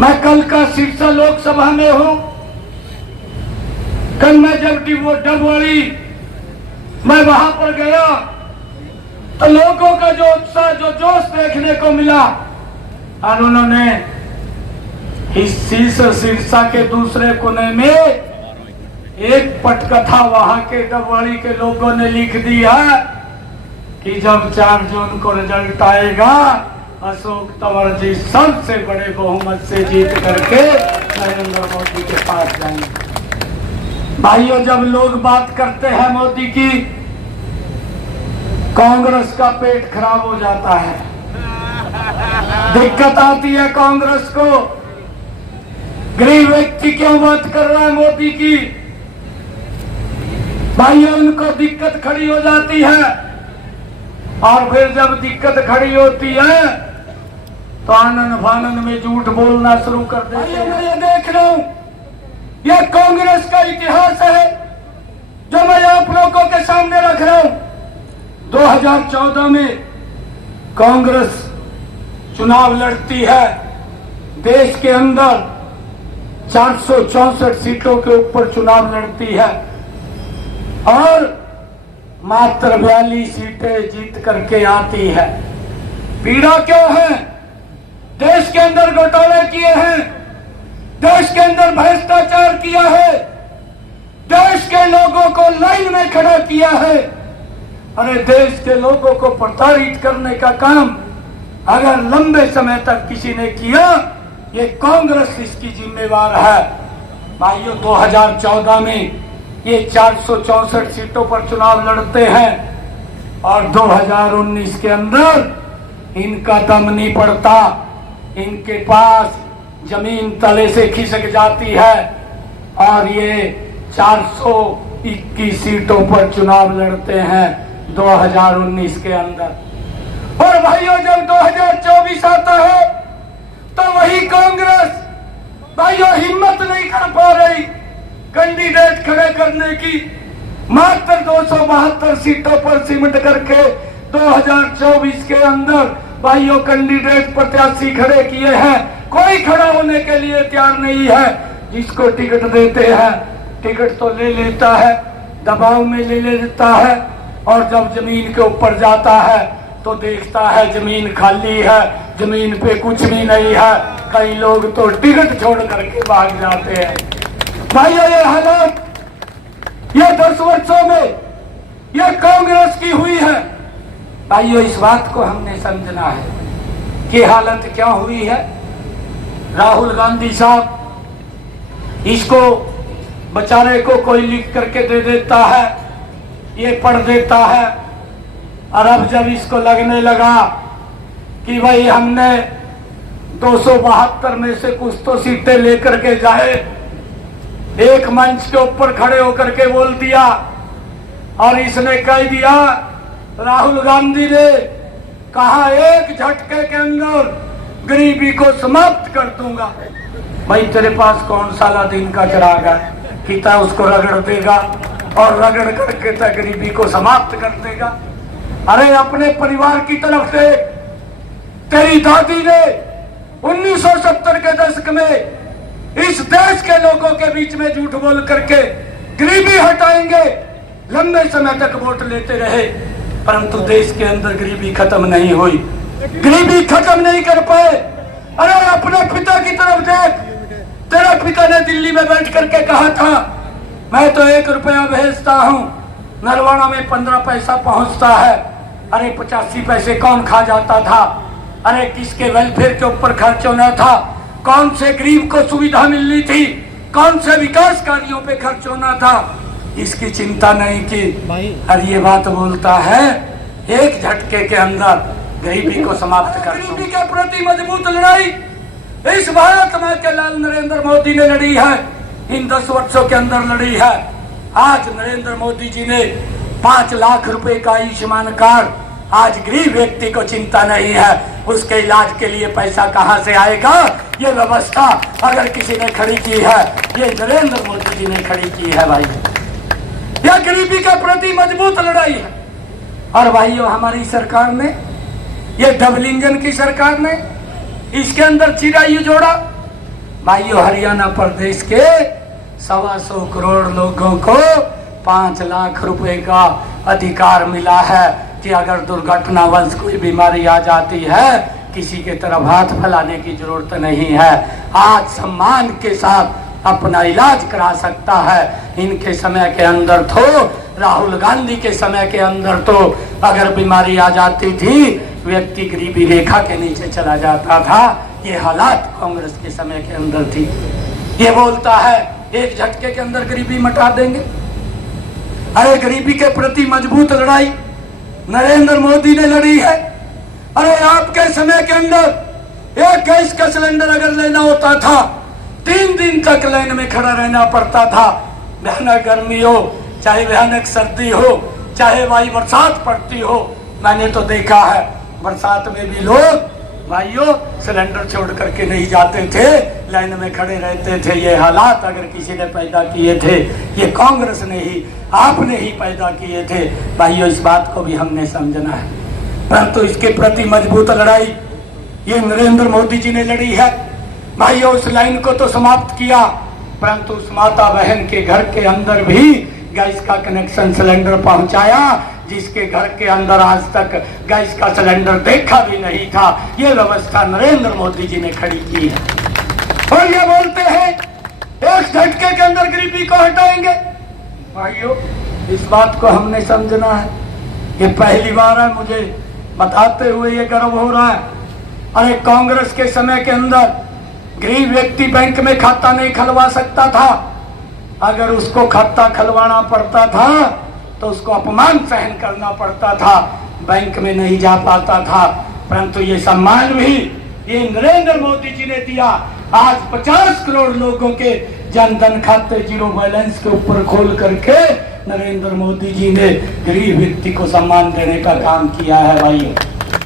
मैं कल का सिरसा लोकसभा में हूं। कल मैं जब डबवाड़ी मैं वहां पर गया तो लोगों का जो उत्साह, जो जोश देखने को मिला, और उन्होंने इस सिरसा के दूसरे कोने में एक पटकथा वहां के डबवाड़ी के लोगों ने लिख दी है कि जब 4 जून को रिजल्ट आएगा, अशोक तंवर जी सबसे बड़े बहुमत से जीत करके नरेंद्र मोदी के पास जाएंगे। भाइयों, जब लोग बात करते हैं मोदी की, कांग्रेस का पेट खराब हो जाता है, दिक्कत आती है कांग्रेस को। गरीब व्यक्ति क्यों बात कर रहा है मोदी की? भाइयों, उनको दिक्कत खड़ी हो जाती है, और फिर जब दिक्कत खड़ी होती है तो आनन फानन में झूठ बोलना शुरू कर देते हैं। मैं ये देख रहा हूं, ये कांग्रेस का इतिहास है जो मैं आप लोगों के सामने रख रहा हूं। 2014 में कांग्रेस चुनाव लड़ती है, देश के अंदर 464 सीटों के ऊपर चुनाव लड़ती है और मात्र 42 सीटें जीत करके आती है। पीड़ा क्यों है? देश के अंदर घोटाले किए हैं, देश के अंदर भ्रष्टाचार किया है, देश के लोगों को लाइन में खड़ा किया है। अरे देश के लोगों को प्रताड़ित करने का काम अगर लंबे समय तक किसी ने किया, ये कांग्रेस इसकी जिम्मेवार है। भाइयों, 2014 में ये 464 सीटों पर चुनाव लड़ते हैं और 2019 के अंदर इनका दम नहीं पड़ता, इनके पास जमीन तले से खिसक जाती है और ये 421 सीटों पर चुनाव लड़ते हैं 2019 के अंदर। और भाइयों, जब 2024 आता है तो वही कांग्रेस भाइयों हिम्मत नहीं कर पा रही कैंडिडेट खड़े करने की। मात्र 272 सीटों पर सिमट करके 2024 के अंदर भाइयों कैंडिडेट प्रत्याशी खड़े किए हैं। कोई खड़ा होने के लिए तैयार नहीं है। जिसको टिकट देते हैं, टिकट तो ले लेता है, दबाव में ले लेता है, और जब जमीन के ऊपर जाता है तो देखता है जमीन खाली है, जमीन पे कुछ भी नहीं है। कई लोग तो टिकट छोड़ करके भाग जाते हैं। भाइयों, ये हालत ये 10 वर्षों में ये कांग्रेस की हुई है। भाइयों, इस बात को हमने समझना है कि हालत क्या हुई है। राहुल गांधी साहब, इसको बेचारे को कोई लिख करके दे देता है, ये पढ़ देता है, और अब जब इसको लगने लगा कि भाई हमने 272 में से कुछ तो सीटें लेकर के जाए, एक मंच के ऊपर खड़े होकर के बोल दिया और इसने कह दिया, राहुल गांधी ने कहा एक झटके के अंदर गरीबी को समाप्त कर दूंगा। भाई, तेरे पास कौन साला दिन का चिराग है कि ता उसको रगड़ देगा और रगड़ करके ता गरीबी को समाप्त कर देगा? अरे अपने परिवार की तरफ से तेरी दादी ने 1970 के दशक में इस देश के लोगों के बीच में झूठ बोल करके गरीबी हटाएंगे, लंबे समय तक वोट लेते रहे, परंतु देश के अंदर गरीबी खत्म नहीं हुई, गरीबी खत्म नहीं कर पाए। अरे अपने पिता की तरफ देख, तेरा पिता ने दिल्ली में बैठ करके कहा था मैं तो 1 रुपया भेजता हूं, नरवाना में 15 पैसा पहुंचता है। अरे 85 पैसे कौन खा जाता था? अरे किसके वेलफेयर के ऊपर खर्च होना था? कौन से गरीब को सुविधा मिलनी थी? कौन से विकास कार्यों पे खर्च होना था? इसकी चिंता नहीं की। और ये बात बोलता है एक झटके के अंदर गरीबी को समाप्त कर। गरीबी के प्रति मजबूत लड़ाई इस भारत मां के लाल नरेंद्र मोदी ने लड़ी है, इन 10 वर्षों के अंदर लड़ी है। आज नरेंद्र मोदी जी ने 5 लाख रुपए का आयुष्मान कार्ड, आज गरीब व्यक्ति को चिंता नहीं है उसके इलाज के लिए पैसा कहां से आएगा। ये व्यवस्था अगर किसी ने खड़ी की है, ये नरेंद्र मोदी जी ने खड़ी की है। भाई, यह गरीबी के प्रति मजबूत लड़ाई है। और भाइयों, हमारी सरकार ने, ये डबल इंजन की सरकार ने इसके अंदर चिरायु जोड़ा, भाइयों, हरियाणा प्रदेश के 125 करोड़ लोगों को 5 लाख रुपए का अधिकार मिला है कि अगर दुर्घटनावश कोई बीमारी आ जाती है, किसी के तरफ हाथ फैलाने की जरूरत नहीं है। आज सम्मान के साथ अपना इलाज करा सकता है। इनके समय के अंदर तो, राहुल गांधी के समय के अंदर तो अगर बीमारी आ जाती थी, व्यक्ति गरीबी रेखा के नीचे चला जाता था। ये हालात कांग्रेस के समय के अंदर थी। ये बोलता है एक झटके के अंदर गरीबी मिटा देंगे। अरे गरीबी के प्रति मजबूत लड़ाई नरेंद्र मोदी ने लड़ी है। अरे आपके समय के अंदर एक गैस का सिलेंडर अगर लेना होता था, 3 दिन तक लाइन में खड़ा रहना पड़ता था। भयानक गर्मी हो, चाहे भयानक सर्दी हो, चाहे भाई बरसात पड़ती हो। मैंने तो देखा है बरसात में भी लोग भाइयों सिलेंडर छोड़ करके नहीं जाते थे, लाइन में खड़े रहते थे। ये हालात अगर किसी ने पैदा किए थे, ये कांग्रेस ने ही, आपने ही पैदा किए थे। भाइयों, इस बात को भी हमने समझना है। परंतु इसके प्रति मजबूत लड़ाई ये नरेंद्र मोदी जी ने लड़ी है। भाइयों, उस लाइन को तो समाप्त किया, परंतु उस माता बहन के घर के अंदर भी गैस का कनेक्शन सिलेंडर पहुंचाया, जिसके घर के अंदर आज तक गैस का सिलेंडर देखा भी नहीं था। ये व्यवस्था नरेंद्र मोदी जी ने खड़ी की है। और ये बोलते हैं एक झटके के अंदर गरीबी को हटाएंगे। भाइयों, इस बात को हमने समझना है। ये पहली बार है मुझे बताते हुए ये गर्व हो रहा है। अरे कांग्रेस के समय के अंदर गरीब व्यक्ति बैंक में खाता नहीं खुलवा सकता था। अगर उसको खाता खुलवाना पड़ता था तो उसको अपमान सहन करना पड़ता था, बैंक में नहीं जा पाता था। परंतु ये सम्मान भी ये नरेंद्र मोदी जी ने दिया। आज 50 करोड़ लोगों के जनधन खाते जीरो बैलेंस के ऊपर खोल करके नरेंद्र मोदी जी ने गरीब व्यक्ति को सम्मान देने का काम किया है। भाइयों,